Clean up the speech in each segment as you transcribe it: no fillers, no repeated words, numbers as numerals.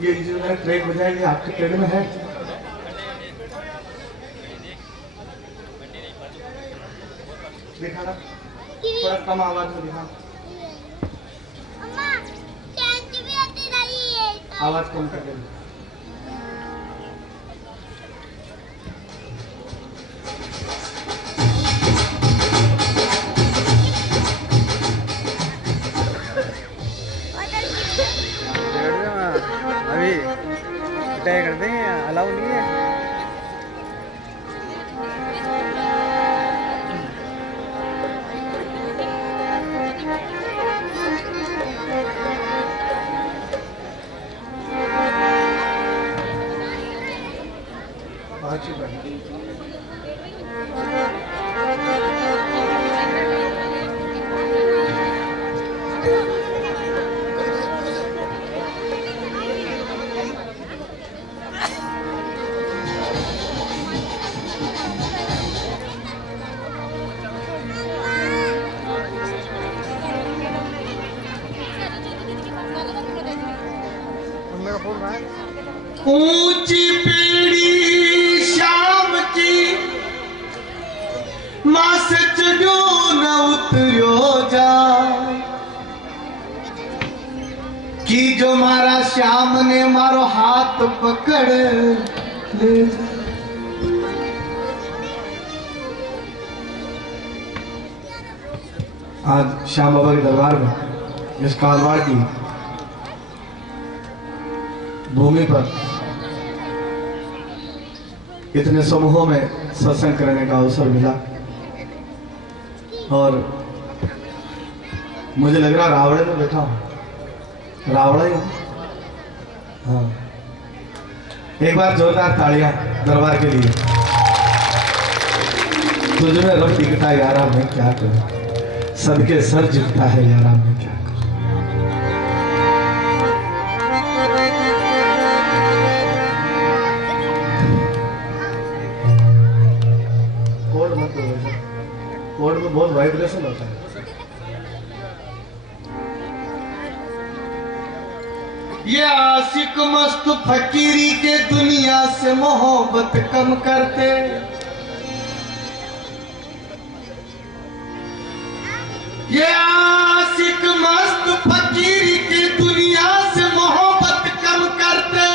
ये जो है ट्रैक बजाएंगे आपके पेड़ में है। दिखाना थोड़ा कम आवाज में दिखा। आवाज कम कर देना। अभी रिटायर कर देंगे, अलाउ नहीं है। ऊंची पीड़ी शाम की मां से चढ़ो न उतरो जा कि जो मारा श्याम ने मारो हाथ पकड़ ले। आज श्याम बाबा के दरबार में इस कालवाड़ की भूमि पर इतने समूहों में सत्संग करने का अवसर मिला और मुझे लग रहा रावड़े में बैठा हूं, रावड़ा ही हूं। हाँ, एक बार जोरदार तालियां दरबार के लिए। तुझ में रब दिखता यारा मैं क्या करूं, सबके सर झुकता है यारा मैं क्या करूं। कोड में बहुत वाइब्रेशन होता है। ये आशिक मस्त फकीरी के दुनिया से मोहब्बत कम करते। ये आशिक मस्त फकीरी के दुनिया से मोहब्बत कम करते।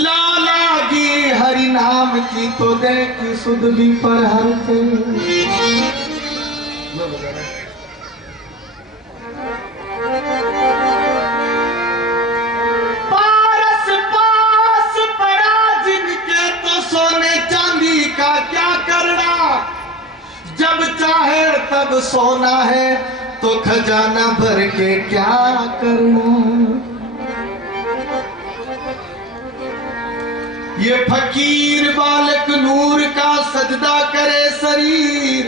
लालागी हरि नाम की तो देख सुध भी पर हरते। पारस पास पड़ा जिनके तो सोने चांदी का क्या करना। जब चाहे तब सोना है तो खजाना भर के क्या करना। ये फकीर बालक नूर का सजदा करे शरीर।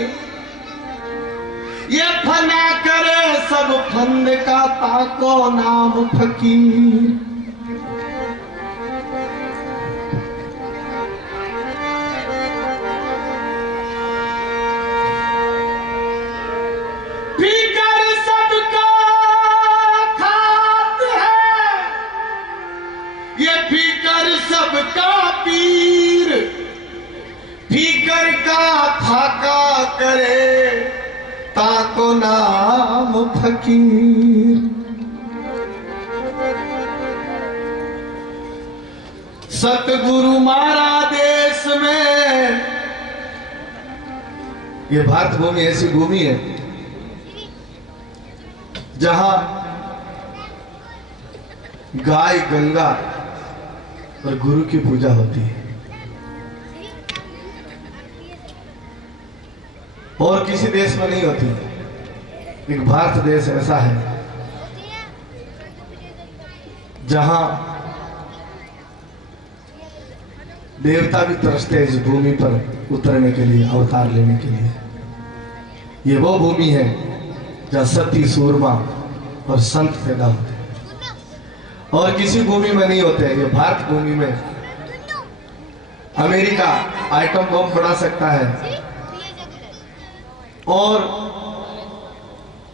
ये फना करे सब फंद का ताको नाम फकीर। फिकर सबका खात है, ये फिकर सबका पीर। फिकर का फाका करे ताको नाम फकीर। सतगुरु मारा देश में। ये भारत भूमि ऐसी भूमि है जहां गाय गंगा और गुरु की पूजा होती है और किसी देश में नहीं होती। एक भारत देश ऐसा है जहां देवता भी तरसते हैं इस भूमि पर उतरने के लिए, अवतार लेने के लिए। ये वो भूमि है जहां सती सूरमा और संत पैदा होते हैं और किसी भूमि में नहीं होते। ये भारत भूमि में अमेरिका आइटम बम बढ़ा सकता है और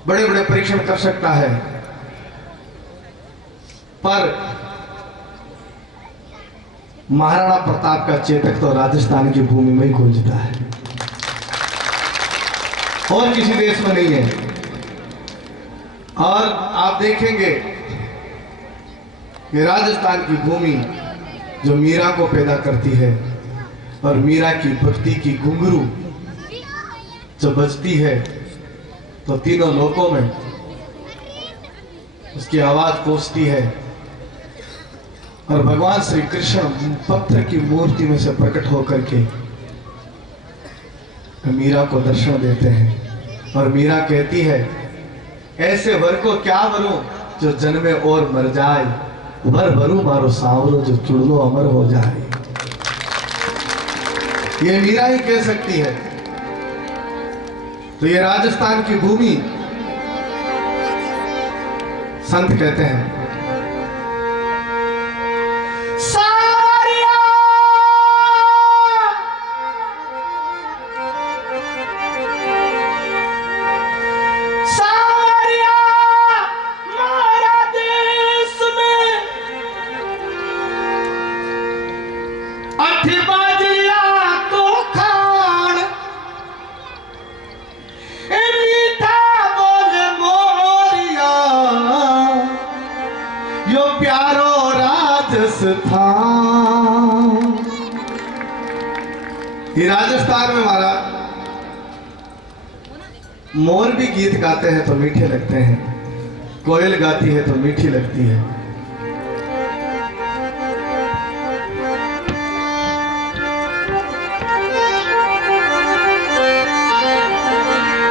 बड़े बड़े परीक्षण कर सकता है, पर महाराणा प्रताप का चेतक तो राजस्थान की भूमि में ही गूंजता है, और किसी देश में नहीं है। और आप देखेंगे कि राजस्थान की भूमि जो मीरा को पैदा करती है, और मीरा की भक्ति की घुंघरू जब बजती है तो तीनों लोकों में उसकी आवाज पहुंचती है, और भगवान श्री कृष्ण पत्थर की मूर्ति में से प्रकट होकर के मीरा को दर्शन देते हैं। और मीरा कहती है, ऐसे वर को क्या वरूं जो जन्मे और मर जाए, वर वरू मारो सांवरो जो चुड़लो अमर हो जाए। ये मीरा ही कह सकती है। तो ये राजस्थान की भूमि संत कहते हैं, ये राजस्थान में हमारा मोर भी गीत गाते हैं तो मीठे लगते हैं, कोयल गाती है तो मीठी लगती है।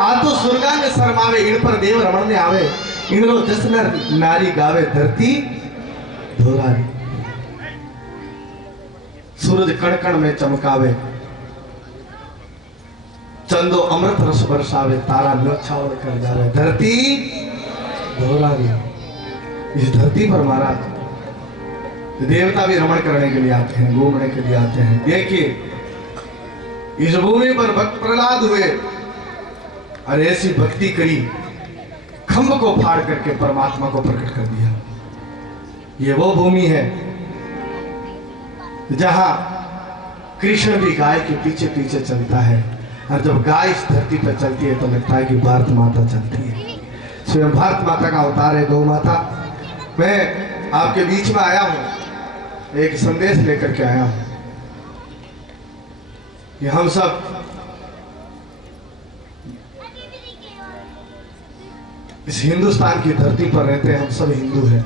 आ तो सुरगा ने शरमावे, इन पर देव रमण ने आवे, इनरो जसन नारी गावे धरती धोरारी। सूरज कण कण में चमकावे, चंदो अमृत रस बरसावे, तारा न्योछावर कर जावे धरती धोरारी। इस धरती पर महाराज देवता भी रमण करने के लिए आते हैं, घूमने के लिए आते हैं। देखिए इस भूमि पर भक्त प्रहलाद हुए और ऐसी भक्ति करी, खम्भ को फाड़ करके परमात्मा को प्रकट कर दिया। ये वो भूमि है जहां कृष्ण भी गाय के पीछे पीछे चलता है, और जब गाय इस धरती पर चलती है तो लगता है कि भारत माता चलती है। स्वयं भारत माता का अवतार है गौ माता। मैं आपके बीच में आया हूं, एक संदेश लेकर के आया हूं कि हम सब इस हिंदुस्तान की धरती पर रहते हैं, हम सब हिंदू हैं,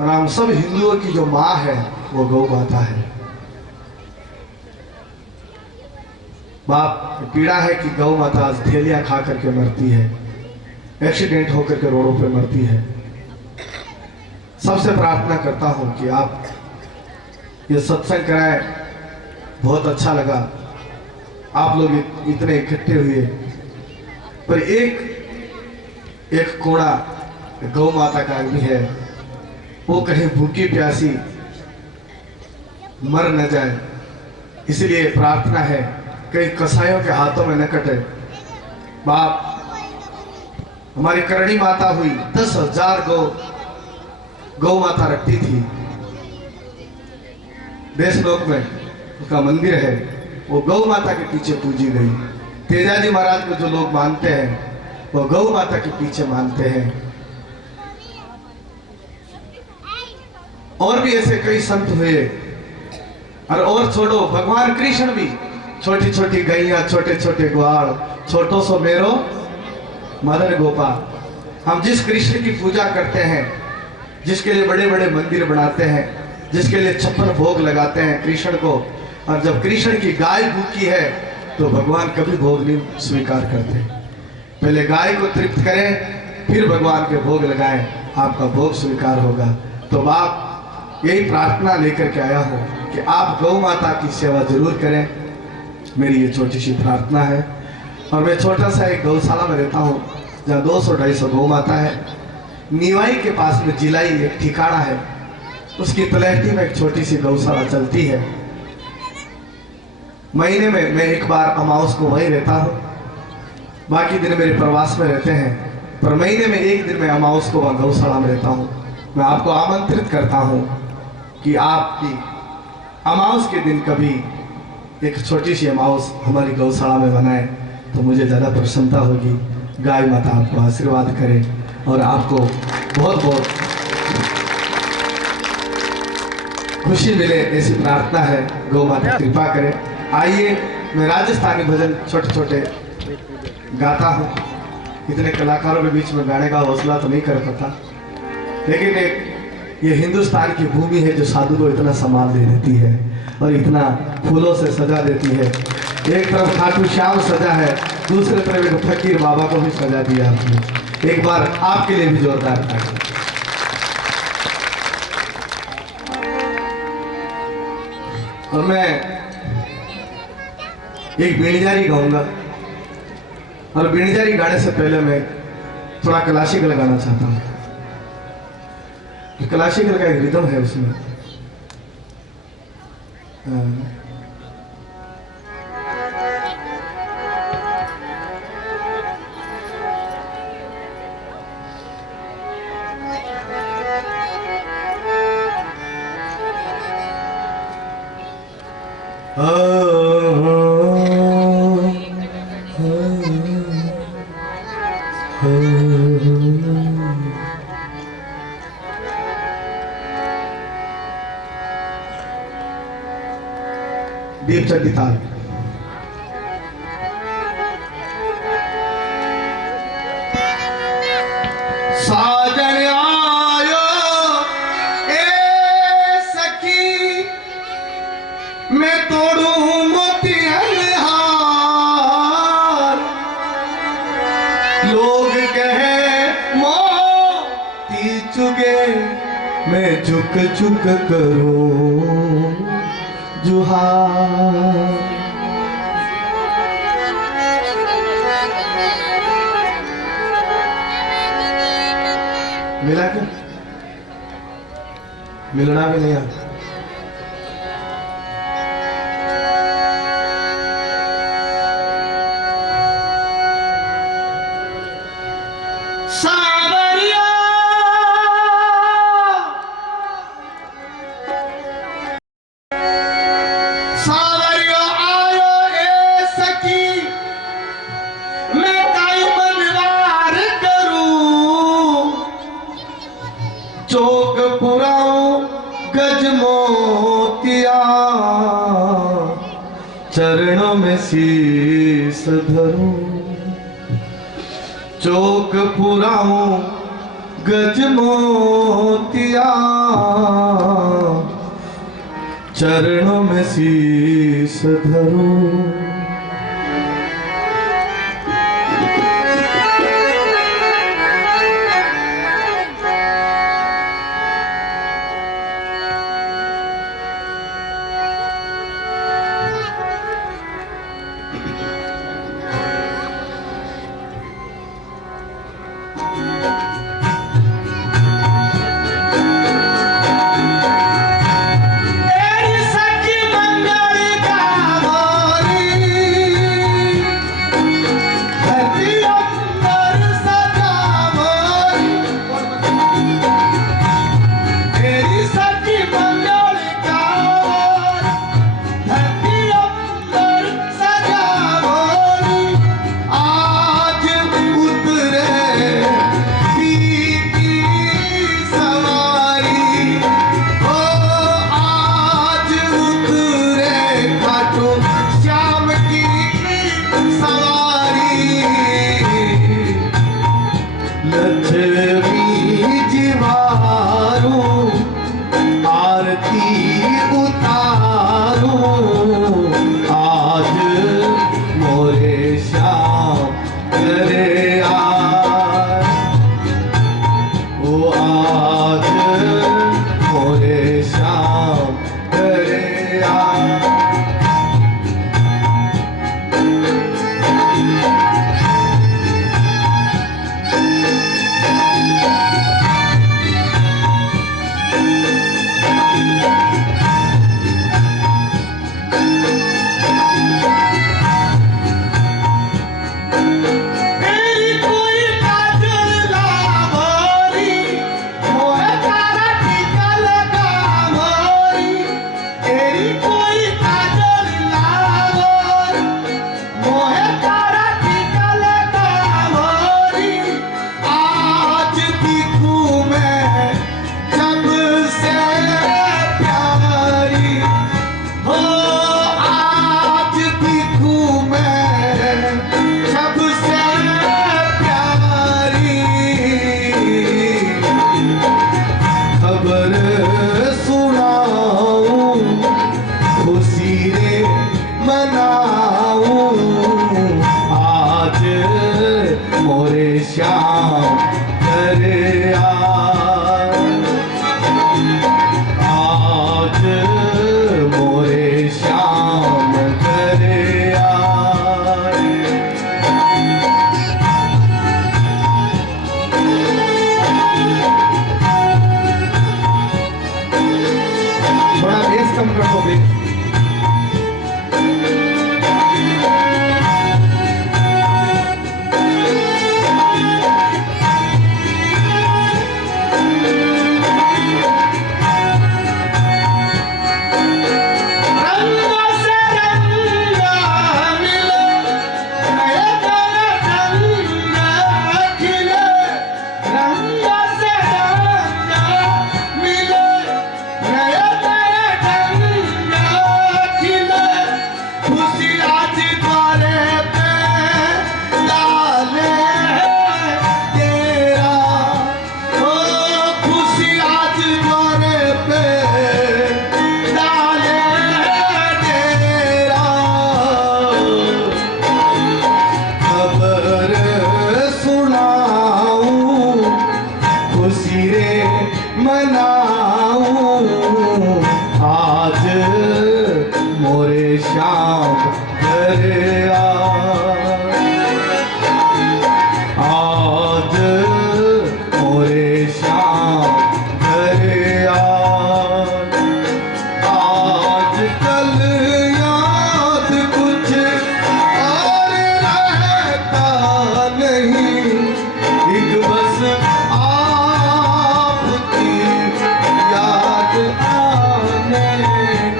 और हम सब हिंदुओं की जो माँ है वो गौ माता है। बाप पीड़ा है कि गौ माता आज थैलियां खा करके मरती है, एक्सीडेंट होकर के रोडों पे मरती है। सबसे प्रार्थना करता हूं कि आप ये सत्संग कराएं, बहुत अच्छा लगा आप लोग इतने इकट्ठे हुए, पर एक कोड़ा गौ माता का भी है, वो कहीं भूखी प्यासी मर न जाए, इसलिए प्रार्थना है कई कसाईयों के हाथों में न कटे। बाप हमारी करणी माता हुई, 10,000 गौ माता रखती थी। देशलोक में उसका मंदिर है, वो गौ माता के पीछे पूजी गई। तेजाजी महाराज को जो लोग मानते हैं वो गौ माता के पीछे मानते हैं। और भी ऐसे कई संत हुए, और छोड़ो भगवान कृष्ण भी छोटी छोटी गैया, छोटे छोटे ग्वाल, छोटो सो मेरो मदन गोपाल। हम जिस कृष्ण की पूजा करते हैं, जिसके लिए बड़े बड़े मंदिर बनाते हैं, जिसके लिए 56 भोग लगाते हैं कृष्ण को, और जब कृष्ण की गाय भूखी है तो भगवान कभी भोग नहीं स्वीकार करते। पहले गाय को तृप्त करें, फिर भगवान के भोग लगाएं, आपका भोग स्वीकार होगा। तो बाप यही प्रार्थना लेकर के आया हूँ कि आप गौ माता की सेवा जरूर करें, मेरी ये छोटी सी प्रार्थना है। और मैं छोटा सा एक गौशाला में रहता हूँ जहाँ 200-250 गौ माता है। निवाई के पास में जिलाई एक ठिकाना है, उसकी तलहटी में एक छोटी सी गौशाला चलती है। महीने में मैं एक बार अमावस को वहीं रहता हूँ, बाकी दिन मेरे प्रवास में रहते हैं, पर महीने में एक दिन मैं अमावस को वहाँ गौशाला में रहता हूँ। मैं आपको आमंत्रित करता हूँ कि आपकी अमावस के दिन कभी एक छोटी सी अमावस हमारी गौशाला में बनाए तो मुझे ज़्यादा प्रसन्नता होगी। गाय माता आपको आशीर्वाद करे और आपको बहुत बहुत खुशी मिले, ऐसी प्रार्थना है। गौ माता कृपा करे। आइए, मैं राजस्थानी भजन छोटे छोटे गाता हूँ। इतने कलाकारों के बीच में गाने का हौसला तो नहीं कर पाता, लेकिन एक ये हिंदुस्तान की भूमि है जो साधु को इतना सम्मान दे देती है और इतना फूलों से सजा देती है। एक तरफ खाटू श्याम सजा है, दूसरे तरफ एक फकीर बाबा को भी सजा दिया आपने। एक बार आपके लिए भी जोरदार ताली। और मैं एक बीणीजारी गाऊंगा, और बीणीजारी गाने से पहले मैं थोड़ा क्लासिकल गाना चाहता हूँ। क्लासिकल का एक रिदम है उसमें। दीप चंडी ताल। साजन आयो ए सखी, मैं तोड़ू मोतियन हार। लोग कहे मोती चुगे, मैं झुक झुक करूं जुहार। मिला क्या? मिलना भी नहीं आता। सावरिया सावरिया आयो ए सखी, मैं काई मनवार करूं। चौक पुराऊं गज मोतिया, चरणों में शीस धरूं। चौक पुराऊं गज मोतिया, चरणों में शीस धरूं। आपकी याद आने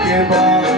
के बाद।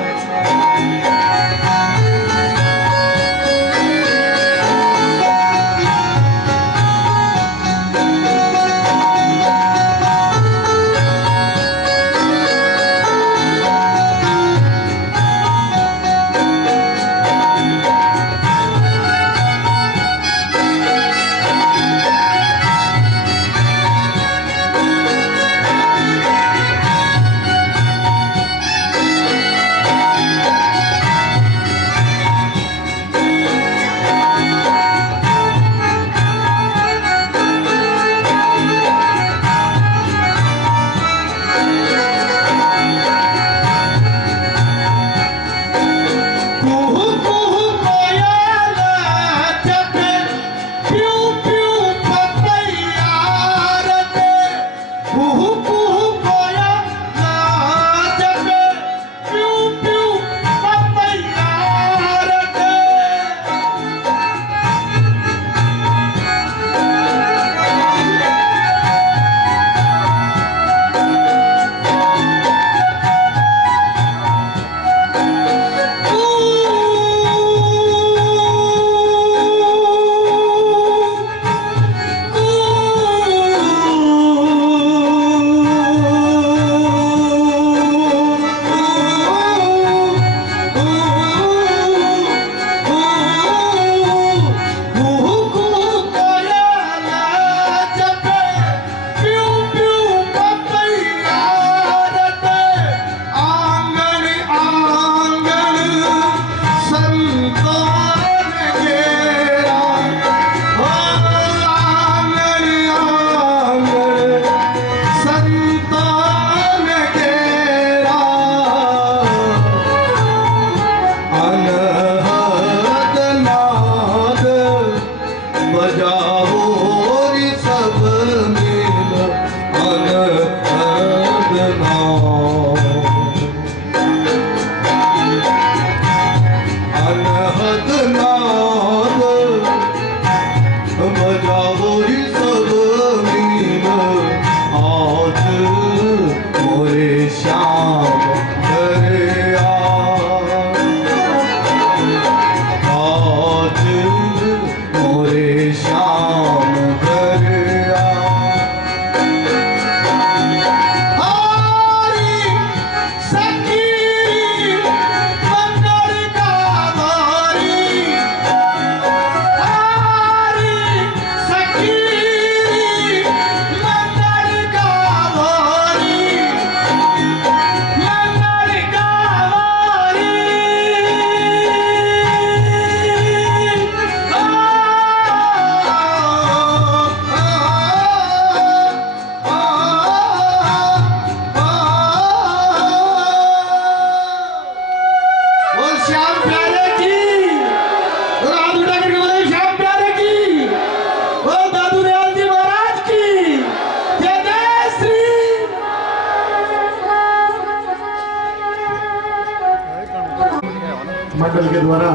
मंडल के द्वारा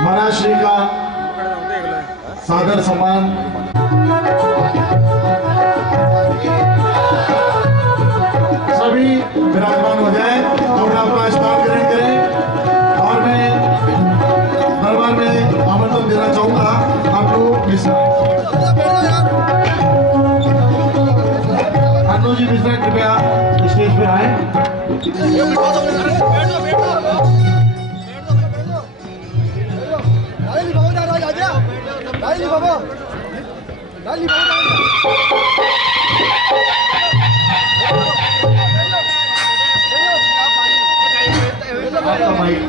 महाराज श्री का सादर सम्मान सभी विराजमान हो जाए तो अपना स्थान ग्रहण करें। और मैं दरबार में आमंत्रण देना चाहूंगा आप लोग अन्नू जी मिश्रा कृपया स्टेज पे आए। आपका माइक